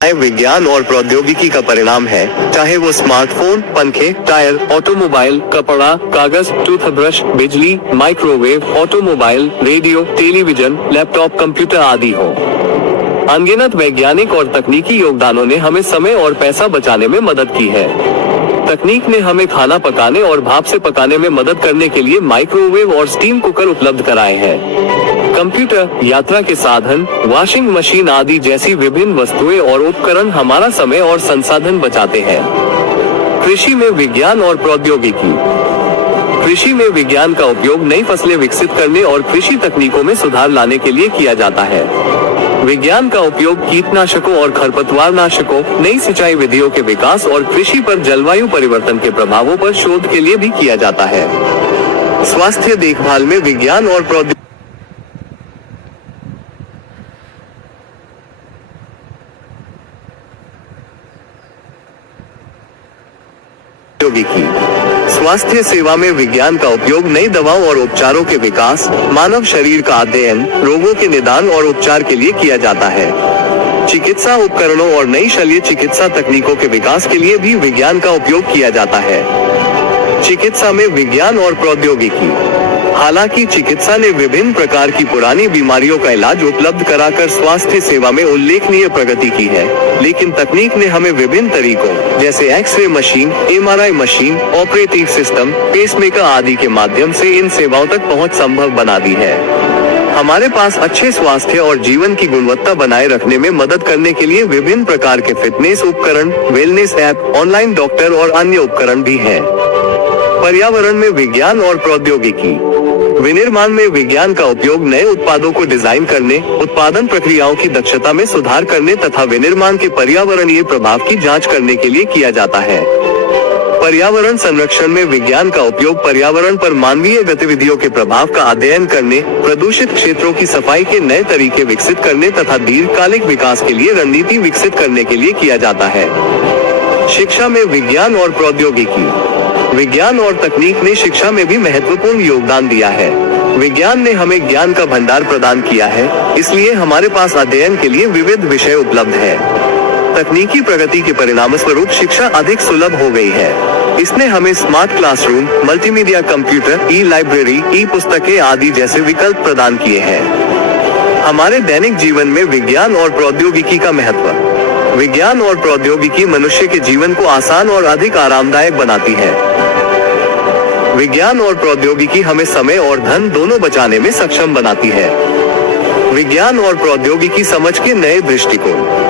विज्ञान और प्रौद्योगिकी का परिणाम है, चाहे वो स्मार्टफोन, पंखे, टायर, ऑटोमोबाइल, कपड़ा, कागज, टूथब्रश, बिजली, microwave, automobile, radio, television, laptop, computer आदि हो। अनगिनत वैज्ञानिक और तकनीकी योगदानों ने हमें समय और पैसा बचाने में मदद की है। तकनीक ने हमें खाना पकाने और भाप से पकाने में मदद करने के लिए माइक्रोवेव और स्टीम कुकर उपलब्ध कराए हैं। कंप्यूटर, यात्रा के साधन, वॉशिंग मशीन आदि जैसी विभिन्न वस्तुएं और उपकरण हमारा समय और संसाधन बचाते हैं। कृषि में विज्ञान और प्रौद्योगिकी। कृषि में विज्ञान का उपयोग नई फसलें विकसित करने और कृषि तकनीकों में सुधार लाने के लिए किया जाता है। विज्ञान का उपयोग कीटनाशकों और खरपतवारनाशकों, नई सिंचाई विधियों के विकास और कृषि पर जलवायु परिवर्तन के प्रभावों पर शोध के लिए भी किया जाता है। स्वास्थ्य देखभाल में विज्ञान और प्रौद्योगिकी। स्वास्थ्य सेवा में विज्ञान का उपयोग नई दवाओं और उपचारों के विकास, मानव शरीर का अध्ययन, रोगों के निदान और उपचार के लिए किया जाता है। चिकित्सा उपकरणों और नई शल्य चिकित्सा तकनीकों के विकास के लिए भी विज्ञान का उपयोग किया जाता है। चिकित्सा में विज्ञान और प्रौद्योगिकी। हालांकि चिकित्सा ने विभिन्न प्रकार की पुरानी बीमारियों का इलाज उपलब्ध कराकर स्वास्थ्य सेवा में उल्लेखनीय प्रगति की है, लेकिन तकनीक ने हमें विभिन्न तरीकों जैसे x-ray machine, MRI machine, operating system, pacemaker आदि के माध्यम से इन सेवाओं तक पहुंच संभव बना दी है। हमारे पास अच्छे स्वास्थ्य और जीवन की गुणवत्ता बनाए रखने में मदद करने के लिए विभिन्न प्रकार के फिटनेस उपकरण, वेलनेस ऐप, ऑनलाइन डॉक्टर और अन्य उपकरण भी हैं। पर्यावरण में विज्ञान और प्रौद्योगिकी। विनिर्माण में विज्ञान का उपयोग नए उत्पादों को डिजाइन करने, उत्पादन प्रक्रियाओं की दक्षता में सुधार करने तथा विनिर्माण के पर्यावरणीय प्रभाव की जांच करने के लिए किया जाता है। पर्यावरण संरक्षण में विज्ञान का उपयोग पर्यावरण पर मानवीय गतिविधियों के प्रभाव का अध्ययन करने, प्रदूषित क्षेत्रों की सफाई के नए तरीके विकसित करने तथा दीर्घकालिक विकास के लिए रणनीति विकसित करने के लिए किया जाता है। शिक्षा में विज्ञान और प्रौद्योगिकी। विज्ञान और तकनीक ने शिक्षा में भी महत्वपूर्ण योगदान दिया है। विज्ञान ने हमें ज्ञान का भंडार प्रदान किया है, इसलिए हमारे पास अध्ययन के लिए विविध विषय उपलब्ध है। तकनीकी प्रगति के परिणामस्वरूप शिक्षा अधिक सुलभ हो गई है। इसने हमें smart classroom, multimedia computer, E library, E पुस्तकें आदि जैसे विकल्प प्रदान किए हैं। हमारे दैनिक जीवन में विज्ञान और प्रौद्योगिकी का महत्व। विज्ञान और प्रौद्योगिकी मनुष्य के जीवन को आसान और अधिक आरामदायक बनाती है। विज्ञान और प्रौद्योगिकी हमें समय और धन दोनों बचाने में सक्षम बनाती है। विज्ञान और प्रौद्योगिकी समझ के नए दृष्टिकोण।